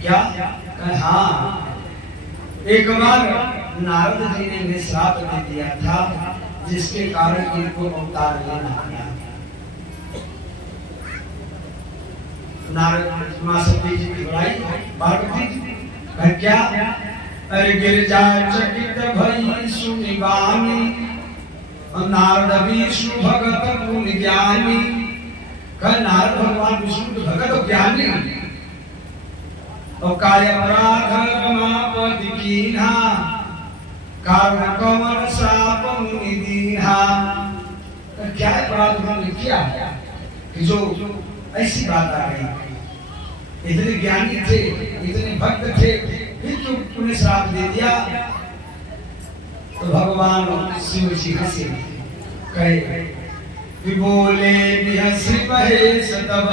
क्या? हाँ, एक बार नारद जी ने श्राप दे दिया था जिसके कारण इनको अवतार लेना पड़ा। नारद मां सती जी की बड़ाई पार्वती जी क्या? अरे गिरजा चकित भई सुनि वाणी, नारद विष्णु भगत गुण ज्ञानी। नारद भगवान विष्णु भगत ज्ञानी और काय अपराध क्षमापद कीन्हा, कारण कमल श्राप मुनि दीन्हा। क्या अपराध उन्होंने किया कि जो ऐसी बात आ गई? इतने ज्ञानी थे, इतने भक्त थे, फिर क्यों उन्हें श्राप दे दिया? तो भगवान शिव जी हंसे, कहे बोले बिहसी महेश तब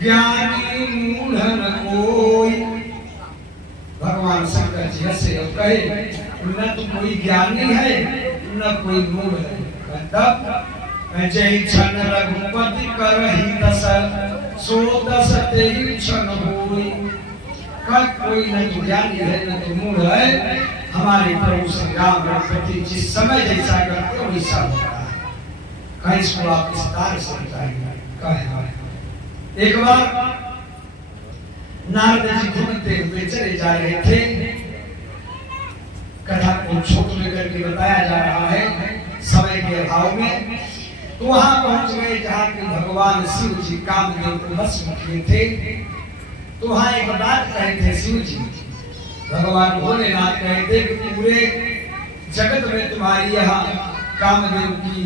ज्ञानी मूढ़ न कोई। भगवान शंकर जी हंसे और कहे न तो कोई ज्ञानी है न कोई मूढ़ है। तब जय क्षण रघुपति करहि दस, सो दस तेहि क्षण होई। कोई न तो ज्ञानी है न तो मूढ़ है, हमारे प्रभु श्री राम रघुपति जिस समय जैसा करते हो वैसा होता है। कहीं इसको आप विस्तार से बताइए। एक बार नारद जी घूमते हुए चले जा रहे थे, कथा को छोट लेकर के बताया जा रहा है समय के अभाव में। तो वहां पहुंच गए जहां के भगवान शिव जी कामदेव को भस्म किए थे। तो वहां एक बात कहे थे शिव जी, भगवान भोलेनाथ कहे थे कि पूरे जगत में तुम्हारी यहाँ कामदेव की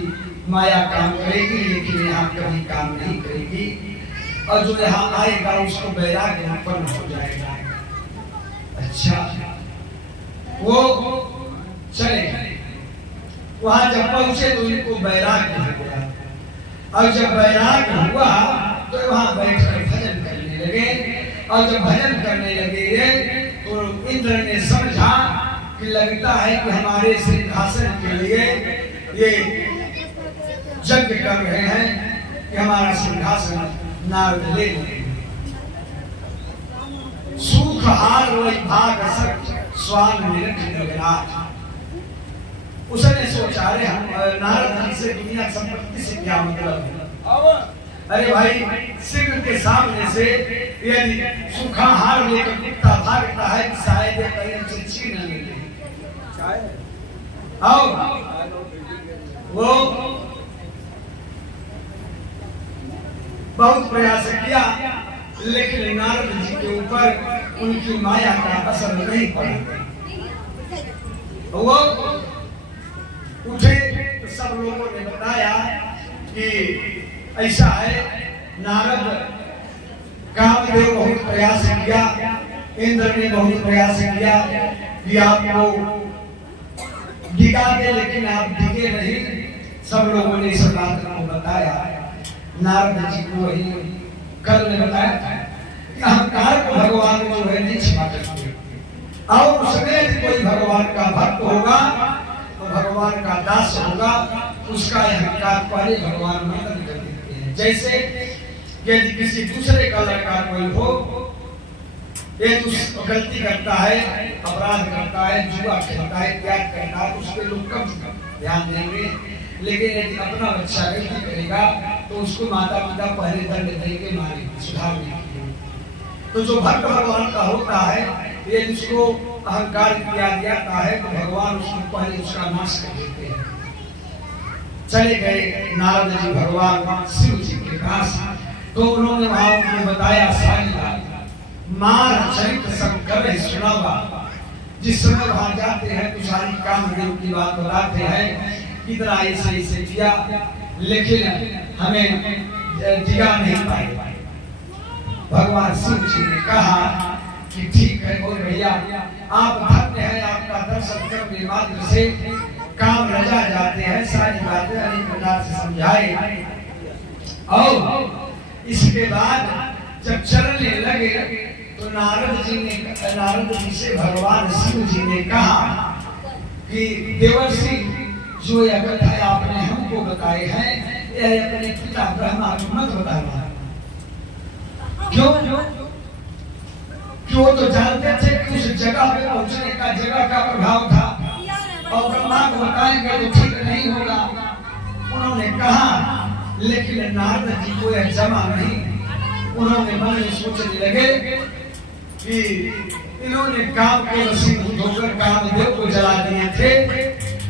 माया काम करेगी, लेकिन यहाँ कभी काम नहीं करेगी, और जो यहाँ आएगा उसको वैराग्य उत्पन्न हो जाएगा। अच्छा, वो चले वहां जब पहुंचे तो इनको वैराग्य हो गया, और जब वैराग्य हुआ तो वहां बैठकर भजन करने लगे। और जब भजन करने लगे तो इंद्र ने समझा कि लगता है कि हमारे सिंहासन के लिए ये यज्ञ कर रहे हैं कि हमारा सिंहासन नारद ले लें। सुख हार वही भाग सक स्वान निरख नगराज। उसने सोचा रे हम नारद जी से दुनिया संपत्ति से क्या मतलब है? अरे भाई, सिंह के सामने से यदि सूखा हार लेकर कुत्ता भागता है कि शायद कहीं हमसे छीन ले ले। आओ, वो बहुत प्रयास किया, लेकिन नारद जी के ऊपर उनकी माया का असर नहीं पड़ा। वो उठे तो सब लोगों ने बताया कि ऐसा है, नारद कामदेव बहुत प्रयास किया, इंद्र ने बहुत प्रयास किया कि आपको डिगा दे, लेकिन आप डिगे नहीं। सब लोगों ने इस बात को बताया। नारद जी को वही कल ने बताया था कि अहंकार को भगवान जो है नहीं क्षमा करते, और उसमें कोई भगवान का भक्त होगा तो भगवान का दास होगा, उसका अहंकार पहले भगवान मदद कर देते हैं। जैसे यदि किसी दूसरे का लड़का कोई हो, ये गलती करता है, अपराध करता है, जुआ खेलता है, त्याग करता है, उसके लोग कम ध्यान देंगे। लेकिन यदि अपना बच्चा गलती करेगा तो उसको माता पिता पहले दंड देके मारेंगे, सुधारने के लिए। तो जो भक्त भगवान का होता है, यदि उसको अहंकार किया जाता है तो भगवान उसको पहले उसका नाश कर देते हैं। चले गए नारद जी भगवान शिव जी के पास, तो उन्होंने वहां उनको बताया सारी बात। मार चरित्र सब कर सुनावा। जिस समय वहां जाते हैं तो सारी कामदेव की बात बताते हैं, कितना ऐसे ऐसे किया, लेकिन हमें दिया नहीं पाए। भगवान शिव जी ने कहा कि ठीक है बोल भैया, आप धन्य हैं, आपका दर्शन करने मात्र से काम रजा जाते हैं। सारी बातें अनेक प्रकार से समझाए, और इसके बाद जब चलने लगे तो नारद जी से भगवान शिव जी ने कहा कि देवर्षि, जो यह कथा आपने हमको बताए हैं, यह अपने पिता ब्रह्मा को मत बताना। क्यों? वो तो जानते थे कि उस जगह पे पहुंचने का जगह का प्रभाव था और ब्रह्मा को बताएंगे तो ठीक नहीं होगा। उन्होंने कहा, लेकिन नारद जी को यह जमा नहीं। उन्होंने मन में सोचने लगे कि इन्होंने काम के वशीभूत होकर कामदेव को जला दिए थे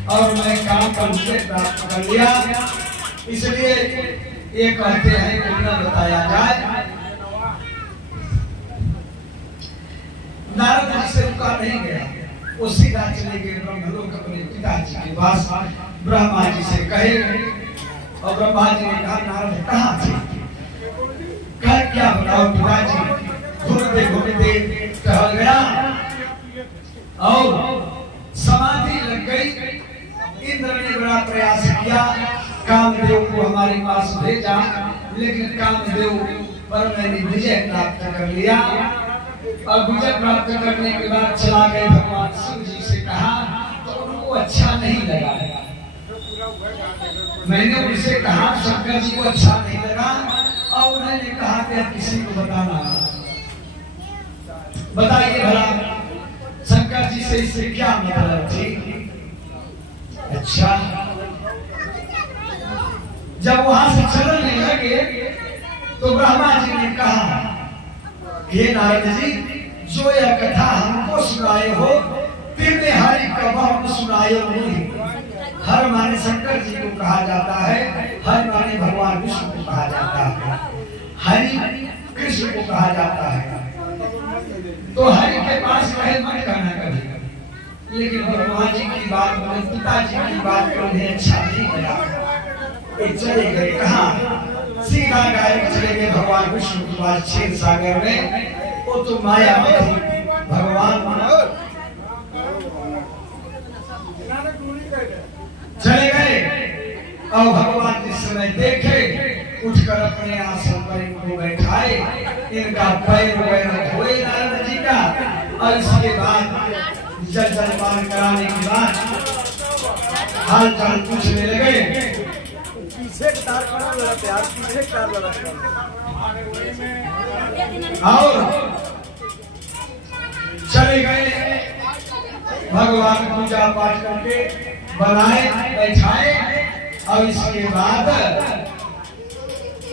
और मैं काम का विजय प्राप्त कर लिया, इसलिए ये कहते हैं कि न बताया जाए। नारद जी से रुका नहीं गया, वो सीधा चले गए ब्रह्मलोक अपने पिताजी के पास। ब्रह्मा जी से कहे और ब्रह्मा जी ने कहा, नारद कहाँ थे? कहा क्या बताओ पिताजी, घूमते घूमते टहल गया और समाधि लग गई। इंद्र ने बड़ा प्रयास किया, कामदेव को हमारे पास भेजा, लेकिन कामदेव पर मैंने विजय प्राप्त कर लिया। और विजय प्राप्त करने के बाद चला गए भगवान शिव जी से कहा, तो उनको अच्छा नहीं लगा। मैंने उनसे कहा शंकर जी को अच्छा नहीं लगा और उन्होंने कहा कि किसी को बताना। बताइए भला शंकर जी से इससे क्या मतलब थी? अच्छा, जब वहां से चलने लगे तो ब्रह्मा जी ने कहा, हे नारद जी, जो यह कथा हमको सुनाए हो, तिन्ने हरि कब सुनाए नहीं। हर माने शंकर जी को कहा जाता है, हर माने भगवान विष्णु को कहा जाता है, हरि कृष्ण को कहा जाता है। तो हरि के पास कहे मन कहना कभी, लेकिन भगवान जी की बात, पिताजी की बात को उन्हें अच्छा नहीं लगा। एक चले गए कहाँ? सीधा गायब चले गए भगवान विष्णु के पास क्षीर सागर में। वो तो माया भगवान चले गए और भगवान जिस समय देखे उठकर अपने आसन पर इनको बैठाए, इनका पैर वगैरह धोए नारद जी का, और इसके बाद जल जलपान कराने के बाद हाल चाल पूछने लगे। पीछे तार खड़ा लगा प्यार, पीछे तार लगा और चले गए। भगवान पूजा पाठ करके बनाए बैठाए और इसके बाद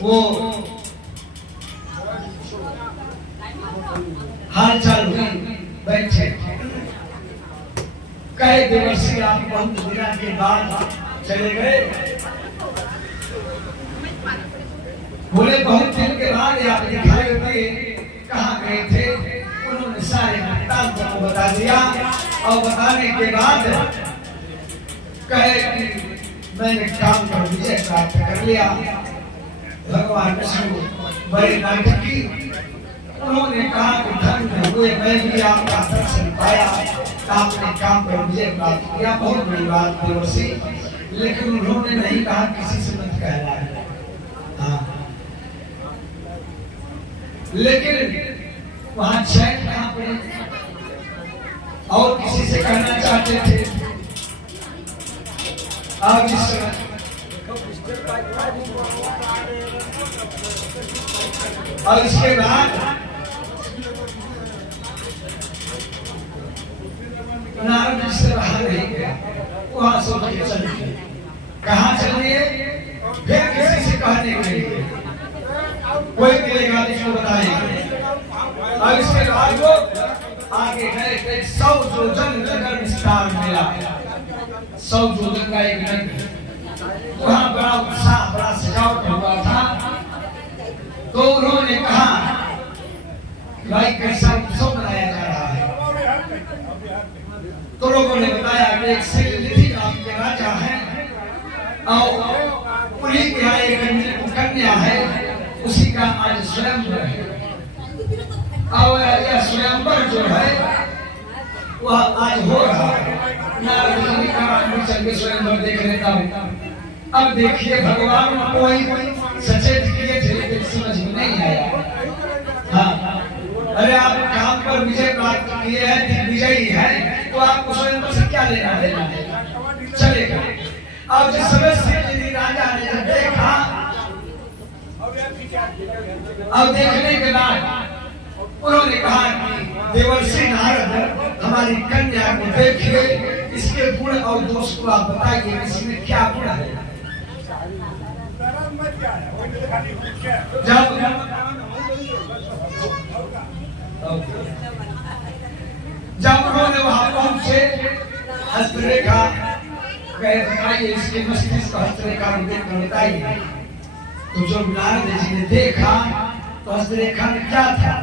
वो हाल चाल हुई, बैठे। कई दिवसीय आप बहुत दिनों के बाद चले गए, बोले बहुत दिन के बाद आप दिखाई दिए, कहाँ गए थे? उन्होंने सारे वृत्तांत को बता दिया और बताने के बाद कहे कि मैंने काम पर विजय प्राप्त कर लिया। भगवान विष्णु बड़े नाटकी, उन्होंने कहा कि धन्य हुए, मैं भी आपका दर्शन पाया, आपने काम पर विजय प्राप्त किया, बहुत बड़ी बात देवर्षि। लेकिन उन्होंने नहीं कहा किसी से मत कहना है। हाँ, लेकिन वहां चैन कहाँ पड़े और किसी से कहना चाहते थे। अब जिस और इसके बाद नारद जी से बाहर नहीं गया, वहां से उठ के चल दिए। कहाँ चल दिए? फिर किसी से कहने के लिए कोई मिलेगा जिसको बताएंगे। और इसके बाद वो आगे गए, 100 जोजन नगर विस्तार मिला। 100 जोजन का एक नगर, वहां बड़ा उत्साह, बड़ा सजावट हुआ था। तो उन्होंने कहा भाई कैसा उत्सव मनाया जा रहा है। तो लोगों ने बताया कि एक शिवलिंग नाम के राजा है और उन्हीं के यहाँ एक कन्या है, उसी का आज स्वयंवर है। और यह स्वयंवर जो है वह आज हो रहा है। नारद जी ने कहा मैं चल के स्वयंवर देख लेता हूँ। अब देखिए भगवान कोई सचेत किए थे लेकिन समझ में नहीं आया। हाँ, अरे आप काम पर विजय प्राप्त किए हैं, दिग्विजयी हैं, तो आपको स्वयंवर से क्या लेना देना है? चलेगा। अब जिस समय शिवजी राजा ने जब देखा, अब देखने के बाद उन्होंने कहा कि देवर्षि नारद हमारी कन्या को देखिए, इसके गुण और दोष को आप बताइए, इसमें क्या गुण है। जब उन्होंने वहां पहुंचे, हस्तरेखा बताइए, इसके मस्तिष्क का हस्तरेखा बताइए। तो जो नारद जी ने देखा तो हस्तरेखा में क्या था,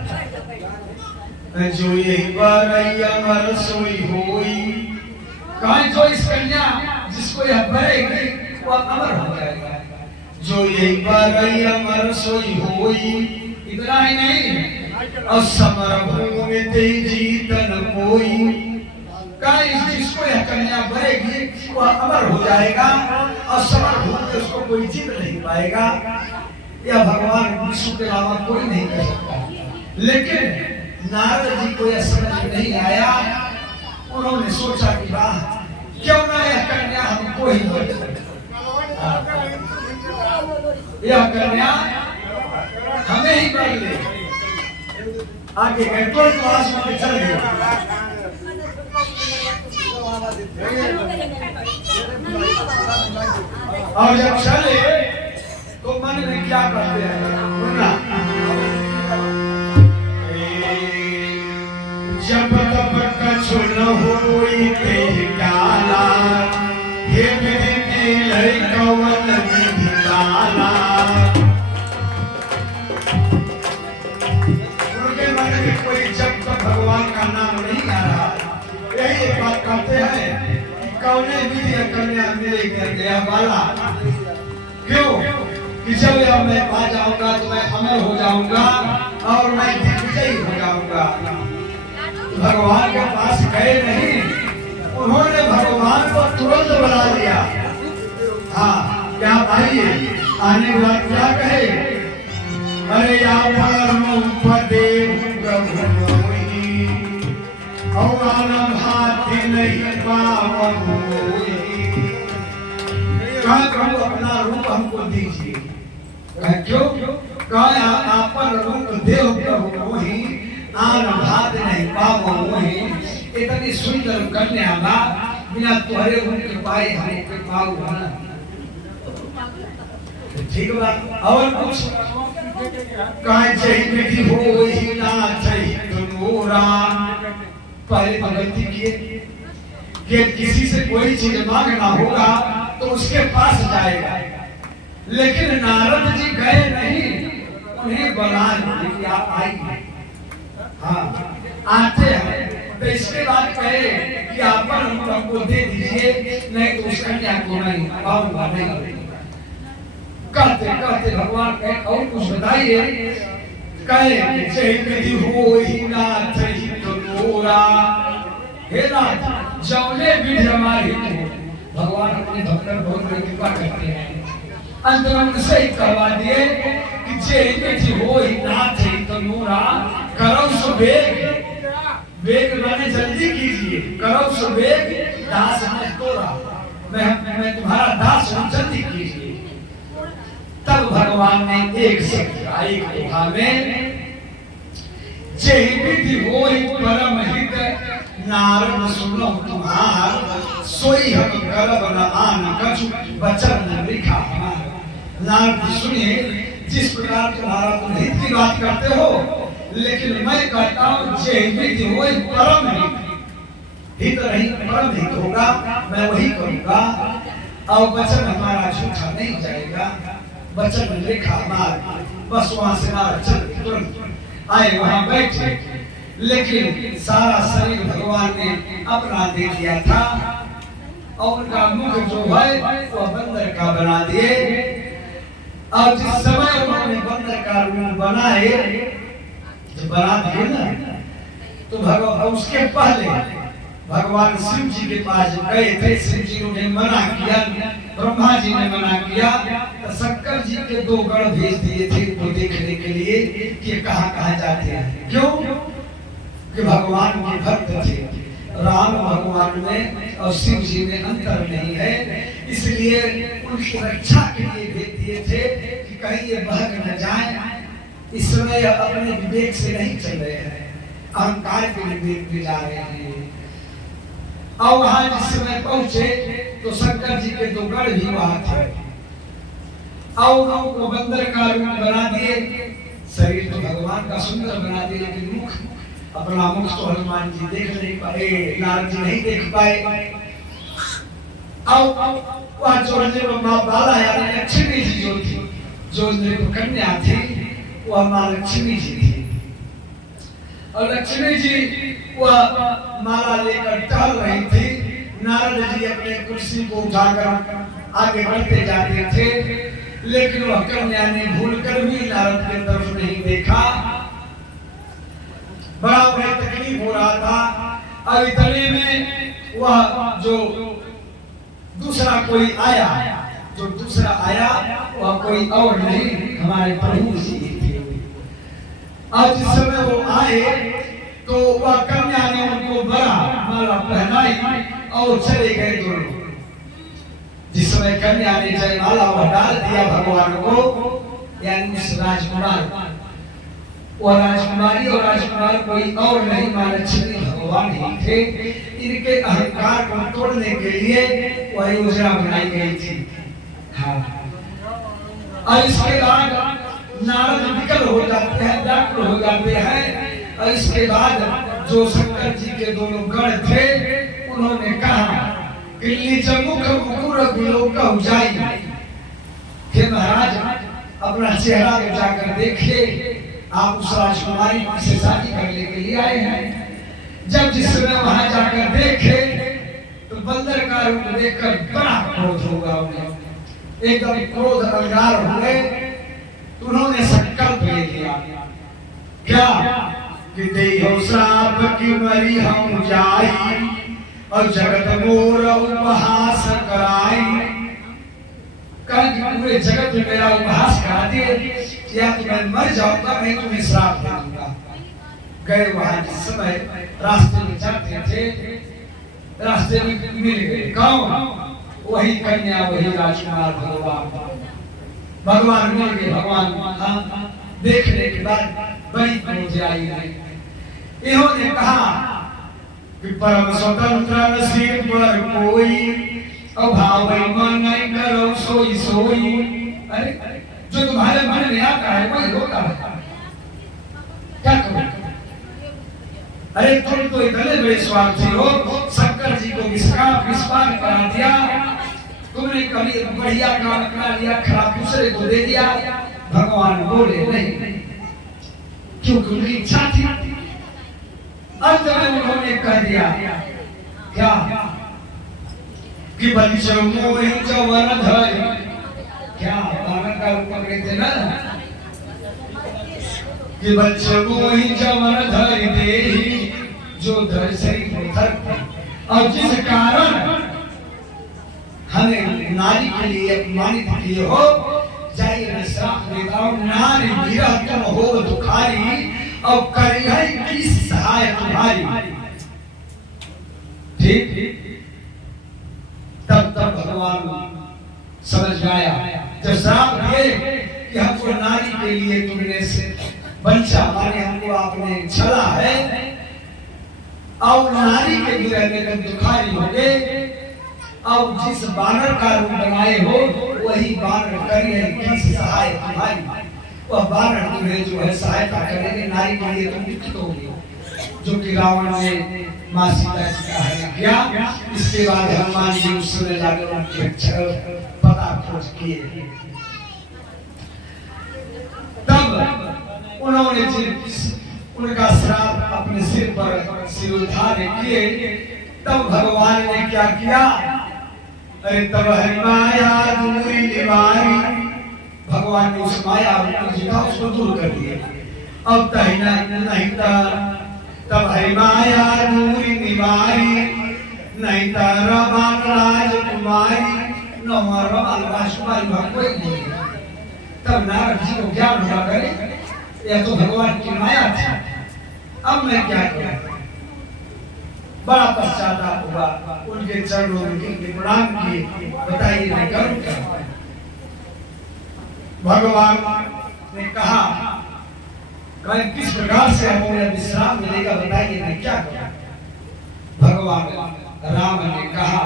जो यही बरैया मर सोई होई, कहीं जो इस कन्या जिसको यह बरेगी वो अमर हो जाएगा। जो यही बरैया मर सोई होई, इतना ही नहीं, और समर भूमि ते जीतन कोई, कहीं जिसको यह कन्या बरेगी वो अमर हो जाएगा, और समर भूमि उसको कोई जीत नहीं पाएगा। यह भगवान विष्णु के अलावा कोई नहीं कर सकता। लेकिन नारद जी को यह समझ नहीं आया। उन्होंने सोचा कि वाह, क्यों ना यह कन्या हमको ही बने, यह कन्या हमें ही कर ले। आगे गए तो आसमान में चल गए। और जब चले तो मन में क्या करते हैं, जब तब कछु न होई ते काला, हे मेरे लड़कवन में काला। उनके मन में कोई जब तक भगवान का नाम नहीं आ रहा, यही एक बात कहते हैं कि कौने भी कन्या मिलेगी गया वाला। क्यों कि जब यह मैं पा जाऊंगा तो मैं अमर हो जाऊंगा और मैं दिग्विजयी हो जाऊंगा। भगवान के पास गए नहीं, उन्होंने भगवान को तुरंत बुला लिया। हाँ, क्या आइए, आने के बाद क्या कहे, अरे या परम पदे औरम हाथी नहीं पावोई, कहूँ अपना रूप हमको दीजिए। क्यों, कहा आपन रूप देव प्रभु ही, आन भात नहीं पावो वही, इतनी सुंदर कन्या बा, बिना तुहरे उनके पाए हमके पाऊ ना। ठीक बात। और कुछ कहीं चाहिए बेटी हो वही ना चाहिए तुमोरा। पहले गलती किए कि किसी से कोई चीज मांगना होगा तो उसके पास जाएगा, लेकिन नारद जी गए नहीं, उन्हें बुला कि आप आइए। हाँ, आते हैं तो इसके बाद कहे कि आप हमको दे दीजिए, नहीं तो उस कन्या को नहीं पाऊंगा नहीं। कहते कहते भगवान कहे और कुछ बताइए, कहे चाहिए हो ही ना चाहिए तो मोरा। हे नाथ, जौने विधि हमारी भगवान अपने भक्त पर बहुत बड़ी कृपा करते हैं। अंत में उनसे ही करवा दिए कि चाहिए हो ही ना चाहिए तो मोरा, करो सो वेग, वेग मैंने जल्दी कीजिए, करो सो वेग, दास मैं तोरा, मैं तुम्हारा दास हूं, जल्दी कीजिए। तब भगवान ने एक शब्द आई गुहा में, जेहि विधि होई परम हित, नारद सुनो तुम्हार, सोई हम करब न आन कछु, वचन न लिखा हमार। नारद सुनिए, जिस प्रकार तुम्हारा तुम हित की बात करते हो, लेकिन मैं कहता हूँ जेहि विधि होई परम हित नहीं, परम हित होगा, मैं वही करूंगा, और वचन हमारा झूठा नहीं जाएगा। वचन लिखा मार, बस वहां से नारद चल तुरंत आए, वहां बैठे, लेकिन सारा शरीर भगवान ने अपना दे दिया था, और उनका मुख जो है वो बंदर का बना दिए। और जिस समय उन्होंने बंदर का रूप बनाए, जब बना दिए ना, तो भगवान उसके पहले भगवान शिव जी के पास गए थे। शिव जी ने मना किया, ब्रह्मा जी ने मना किया, तो शंकर जी के 2 गण भेज दिए थे उनको देखने के लिए कि कहाँ कहाँ जाते हैं। क्यों कि भगवान के भक्त थे, राम भगवान में और शिव जी में अंतर नहीं है, इसलिए उनकी रक्षा के लिए भेज दिए थे कि कहीं ये बहक न जाए। इस समय अपने विवेक से नहीं चल रहे हैं, अहंकार के लिए जा रहे हैं। और वहां जिस समय पहुंचे तो शंकर जी के 2 गढ़ भी वहां थे और उनको बंदर का रूप बना दिए। शरीर तो भगवान का सुंदर बना दिए, लेकिन मुख अपना मुख तो हनुमान जी देख नहीं पाए, नारद जी नहीं देख पाए। और वह जो माँ बाला यानी लक्ष्मी जी जो थी, जो कन्या थी, वह माँ लक्ष्मी जी थी। और लक्ष्मी जी वह माला लेकर टहल रही थी। नारद जी अपने कुर्सी को उठाकर आगे बढ़ते जाते थे, लेकिन वह कन्या ने भूलकर भी नारद की तरफ नहीं देखा। बड़ा उन्हें तकलीफ हो रहा था। और इतने में वह जो दूसरा कोई आया, जो दूसरा आया वह कोई और नहीं, हमारे प्रभु जी थे। आज जिस समय वो आए तो वह कन्या ने उनको बड़ा माला पहनाई और चले गए दोनों। जिस समय कन्या ने जयमाला वह डाल दिया भगवान को, यानी उस राजकुमार, वह राजकुमारी और राजकुमार कोई और नहीं, मां लक्ष्मी भगवान ही थे। इनके अहंकार को तोड़ने के लिए वह योजना बनाई गई थी। हाँ। और इसके बाद नारद विकल हो जाते हैं, व्याकुल हो जाते हैं। और इसके बाद जो शंकर जी के दोनों गढ़ थे, उन्होंने कहा कि नीचमुख मुकुर बिलोक जाई, हे महाराज अपना चेहरा जाकर देखिए, आप उस राजकुमारी से शादी करने के लिए आए हैं। जब जिस समय वहां जाकर देखे तो बंदर का रूप देखकर बड़ा क्रोध होगा उन्हें, एकदम क्रोध अंगार हुए। उन्होंने संकल्प ले लिया, क्या कि देहो श्राप की मरी हम जाई और जगत मोर उपहास कराई। कल पूरे जगत में मेरा उपहास करा दिए, या तो मैं मर जाऊंगा, मैं तुम्हें श्राप दे दूंगा। गए वहां जिस समय रास्ते में जाते थे, रास्ते में मिल गए कौन? वही कन्या, वही राजकुमार भगवान मिल गए। भगवान देखने के बाद बड़ी क्रोध आई। इन्होंने कहा कि परम स्वतंत्र सिर पर कोई अभाव मन नहीं करो सोई सोई। अरे जो तुम्हारे मन में आता है वही होता है, क्या करो? अरे तुम तो इतने बड़े स्वार्थी हो, शंकर जी को विस्तार करा दिया तुमने, कभी बढ़िया काम करा लिया, खराब दूसरे को दे दिया। भगवान बोले नहीं, क्योंकि उनकी इच्छा थी। अंत में उन्होंने कह दिया क्या कि बंशो मोहि जवन धर, क्या बालक का रूप कहते ना कि बंशो मोहि जवन धर दे, जो धर शरीर धर। और जिस कारण हमें नारी के लिए अपमानित किए हो, जाइए मैं श्राप देता हूं, नारी विरह तुम हो दुखारी और करिहै किस सहाय तुम्हारी। ठीक, तब भगवान समझ गया, जब श्राप दिए कि हमको नारी के लिए तुमने से बंचा माने, हमको आपने छला है और नारी के विरह में दुखारी हो गए। और जिस बानर का रूप बनाए हो वही बानर करिए किस सहाय तुम्हारी। वह बानर तुम्हें जो है सहायता करेंगे, नारी के लिए तुम दुखित होगे, जो कि रावण ने मां सीता जी का हरण किया। इसके बाद हनुमान जी उस समय जाकर उनके पता खोज किए। तब उन्होंने उनका श्राप अपने सिर पर सिरोधार किए। तब भगवान ने क्या किया? अरे तब हरि माया दूरी निवारी, भगवान ने उस माया को उसको दूर कर दिया। अब तहिना नहीं तब हरि माया दूरी निवारी, नहीं रमान राजकुमारी, न रमान राजकुमारी भगवान बोले। तब नारद जी को ज्ञान हुआ करे यह तो भगवान की माया थी, अब मैं क्या करूं? बड़ा पश्चाताप हुआ, उनके चरणों में प्रणाम किए, बताइए मैं करूं क्या? भगवान ने कहा कहीं किस प्रकार से हमें विश्राम मिलेगा बताइए, मैं क्या करूं? भगवान राम ने कहा,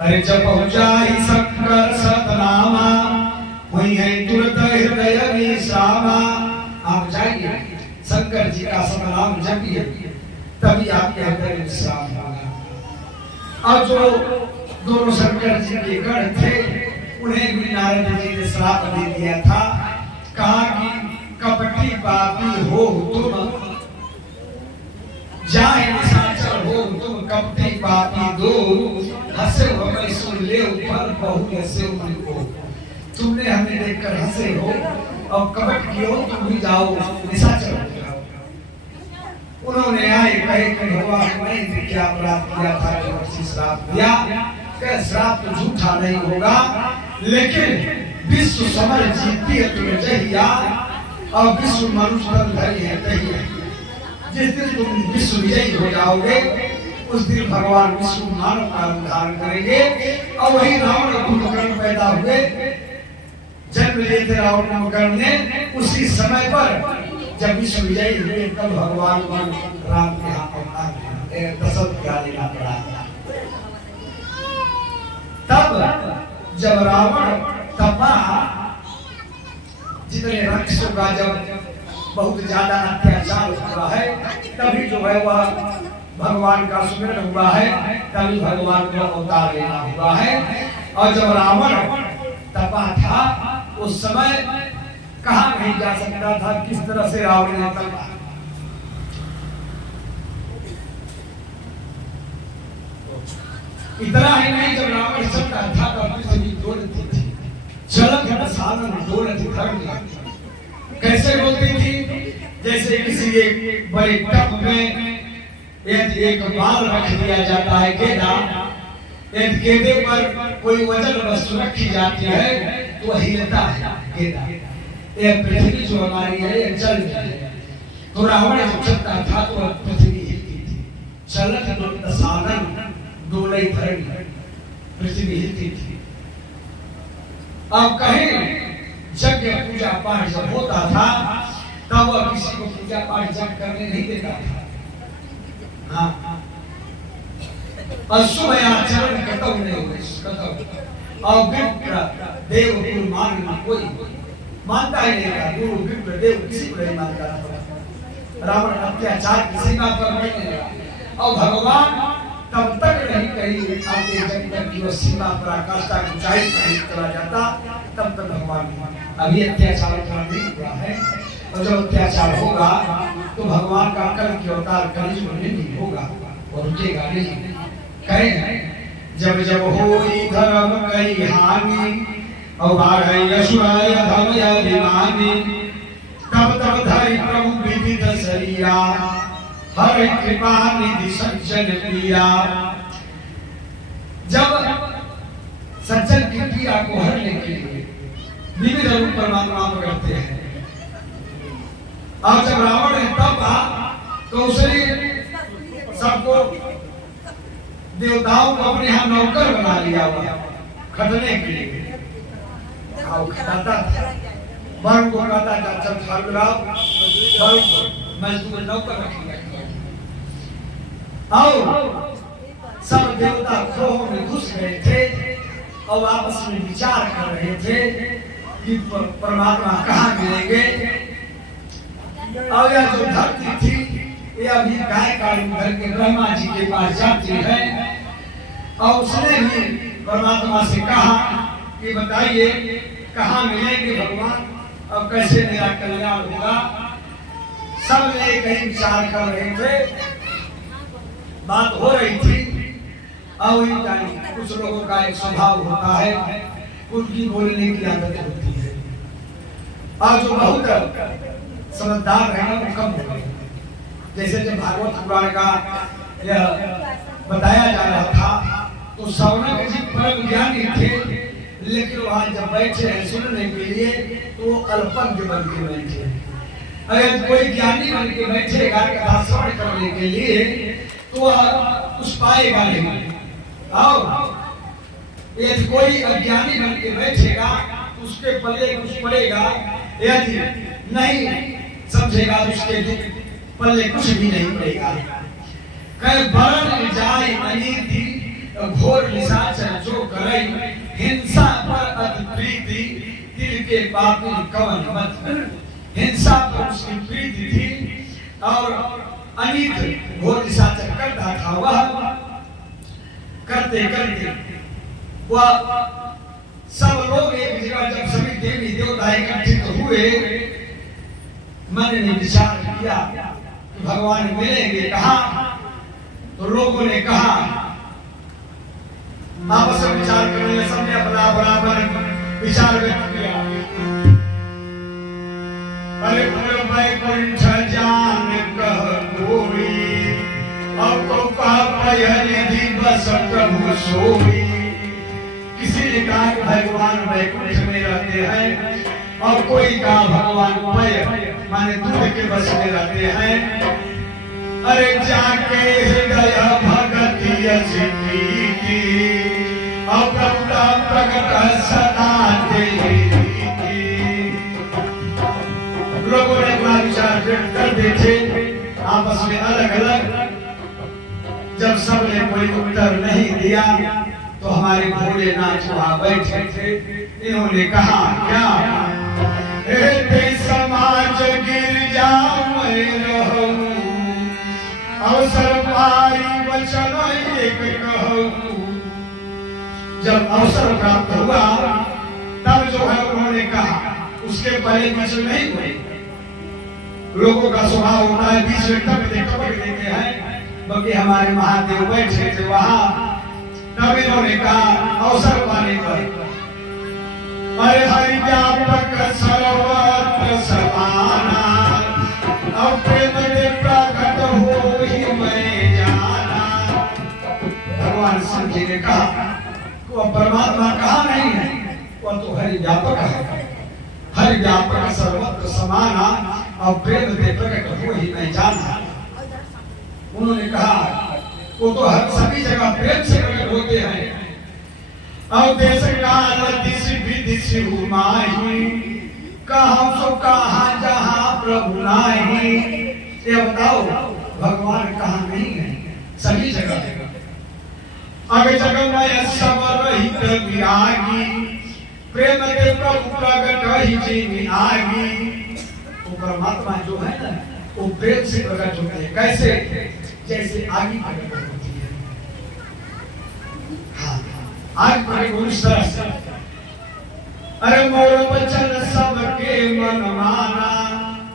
अरे जब पहुंचाई शंकर सतनामा, वही है तुरंत हृदय विश्रामा। आप जाइए शंकर जी का सतनाम जपिए, तभी आपके हृदय विश्राम होगा। और जो दोनों शंकर जी के गण थे, उन्हें भी नारद जी ने श्राप दे दिया था। कहा कि कपटी पापी हो तुम, जाए निशाचर हो तुम, कपटी पापी दो, हंसे हो मैं सुन ले ऊपर बहु हंसे उनको। तुमने हमें देखकर हंसे हो और कपट किए हो, तुम भी जाओ निशाचर हो जाओ। उन्होंने आए कहे कि भगवान मैंने क्या अपराध किया था कि श्राप दिया? क्या श्राप तो झूठा नहीं होगा, लेकिन विश्व समर जीती है तुम जहिया, और विश्व मनुष्य धरी है तहिया। जिस दिन तुम विश्व विजयी हो जाओगे, उस दिन भगवान विष्णु मानव का उद्धार करेंगे। और वही रावण कुंभकर्ण पैदा हुए, जन्म लिए थे रावण कुंभकर्ण ने। उसी समय पर जब विश्व विजयी हुए, तब भगवान राम के यहाँ अवतार दशरथ का लेना पड़ा। तब जब रावण तपा, जितने राक्षसों का जब बहुत ज्यादा अत्याचार हुआ है, तभी जो है वह भगवान का सुमिरन हुआ है, तभी भगवान को अवतार लेना हुआ है। और जब रावण तपा था, उस समय कहाँ नहीं जा सकता था, किस तरह से रावण ने तपा। इतना ही नहीं, जब रावण चलता था तो पृथ्वी डोलती थी, चलक साधन डोलती धरती। कैसे डोलती थी? जैसे किसी एक बड़े टब में एक बाल रख दिया जाता है, गेंदा, एक गेंदे पर कोई वजन वस्तु रखी जाती है तो हिलता है गेंदा। ये पृथ्वी जो हमारी है ये चल रही है। तो रावण जब चलता था तो पृथ्वी हिलती थी, चलत साधन डोले धरती, पृथ्वी हिलती थी। अब कहीं यज्ञ पूजा पाठ जब होता था, तब वह किसी को पूजा पाठ जब करने नहीं देता था। हाँ, अशुभ आचरण खत्म नहीं हुए, खत्म। और विप्र देव गुरु मानना कोई मानता ही नहीं था, गुरु विप्र देव किसी को नहीं मानता था। रावण अत्याचार की सीमा पर नहीं लगा, और भगवान तब तक नहीं कहीं आते जब तक कि वह सीमा पर आकाश की ऊंचाई नहीं चला जाता, तब तक भगवान अभी अत्याचार नहीं हुआ है। और जब अत्याचार होगा तो भगवान का कल की अवतार कलयुग में नहीं होगा और रुकेगा नहीं। कहे जब जब होई धर्म कई हानि, और भागई असुराय धर्म अभिमानी, तब तब धरि प्रभु विविध शरीरा, हर कृपा निधि सज्जन प्रिया। जब सज्जन की पीड़ा को हरने के लिए विविध रूप परमात्मा करते हैं। और जब रावण ने तपा तो उसने सबको देवताओं को अपने यहाँ नौकर बना लिया हुआ खटने के लिए। खटाता वरुण को कहता था चल छाल लाओ, वरुण मजदूर नौकर रख लिया। और सब देवता खोह में घुस गए थे और आपस में विचार कर रहे थे कि परमात्मा कहाँ मिलेंगे। और यह जो धरती थी, ये अभी गाय काटू करके ब्रह्मा जी के पास जाती है, और उसने भी परमात्मा से कहा कि बताइए कहाँ मिलेंगे भगवान, और कैसे मेरा कल्याण होगा। सब ने कहीं विचार कर रहे थे, बात हो रही थी। और कुछ लोगों का एक स्वभाव होता है, उनकी बोलने की आदत होती है, और जो बहुत समझदार है वो कम हो गए। जैसे जब भागवत पुराण का यह बताया जा रहा था, तो सौनक जी परम ज्ञानी थे, लेकिन वहां जब बैठे हैं सुनने के लिए तो अल्पज्ञ बन के बैठे। अगर कोई ज्ञानी बन के बैठेगा कथा श्रवण करने के लिए तो वह कुछ पाएगा नहीं। और यदि कोई अज्ञानी बन के बैठेगा उसके पल्ले कुछ पड़ेगा, यदि नहीं समझेगा तो उसके पल्ले कुछ भी नहीं पड़ेगा। कई बरन जाय अनीति घोर निशाचर जो करे, हिंसा पर अति प्रीति दिल के पापी कवन मत। हिंसा पर उसकी प्रीति थी और अनीत घोर निशाचर करता था। वह करते करते वह सब लोग एक जगह जब सभी देवी देवता एकत्रित हुए, मन ने विचार किया कि भगवान मिलेंगे कहाँ। तो लोगों ने कहा, आपस में विचार करने में सबने अपना अपना विचार व्यक्त किया। अरे वैकुंठ जान कह कोई, अब तो कहा निधि बस प्रभु सोई। किसी ने कहा कि भगवान वैकुंठ में रहते हैं और कोई कहा भगवान पय माने दूध के बस में रहते हैं। अरे जाके हृदय भगति असिद्धि, अब प्रकट सदा तेरी। लोगों ने अपना विचार व्यक्त कर देते आपस में अलग अलग। जब सबने कोई उत्तर नहीं दिया तो हमारे भोलेनाथ वहां बैठे थे। इन्होंने कहा क्या, समाज गिरजा में रहूं, अवसर पाई वचन एक कहूं। जब अवसर प्राप्त हुआ तब जो है उन्होंने कहा, उसके पहले बीच में नहीं हुए। लोगों का स्वभाव होता है बीच में टपक देते हैं, बल्कि हमारे महादेव बैठे थे वहां। तब इन्होंने कहा अवसर पाने पर, अरे हरि व्यापक सर्वत्र समाना, अब प्रेम में प्रकट हो ही मैं जाना। भगवान शिव जी ने कहा वह परमात्मा कहाँ नहीं है, वह तो हरि व्यापक है। हरि व्यापक सर्वत्र समाना, अब प्रेम में प्रकट हो ही मैं जाना। उन्होंने कहा वो तो हर सभी जगह प्रेम से प्रकट होते हैं। अब देश काल दिश विदिश हुमाही, कहाँ सो कहाँ जहाँ प्रभु नाही। ये बताओ भगवान कहाँ नहीं है, सभी जगह। अगर जगह में सब रहित विरागी, प्रेम के प्रभु प्रकट ही जीवी आगी। वो परमात्मा जो है ना वो प्रेम से प्रकट होते हैं। कैसे? जैसे आगी प्रकट होती है। हाँ, आग प्रकट इस तरह से। अरे मोर बचन सबके मन माना,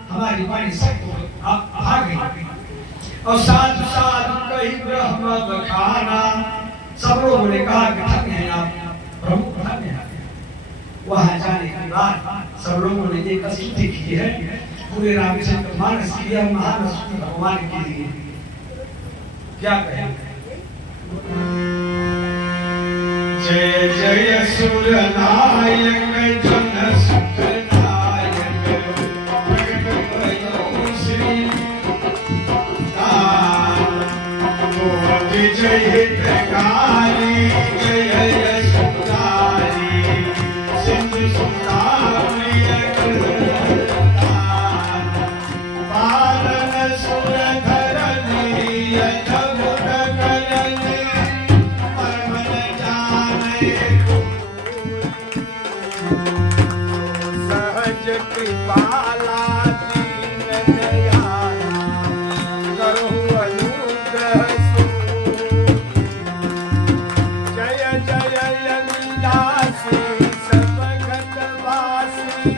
हमारी वाणी सबको भाग गई। और साधु साधु कही ब्रह्म बखाना, सब लोगों ने कहा कि धन्य है आप प्रभु, धन्य है। वहां जाने के बाद सब लोगों ने एक स्तुति की है पूरे रामचंद्र मानस के लिए, महान स्तुति भगवान के लिए। क्या कहें? जय जय सुर नायक जन सुख नायक, प्रगट भयो श्री जय हितकारी, जय यशोदारी, सिंधु सुतारी पालन सुर धरनी, अद्भुत करनी, परमन जाने सहज कृपाला दीन दयाला, करहु अनुग्रह। जय जय यमुनासी सब घटवासी,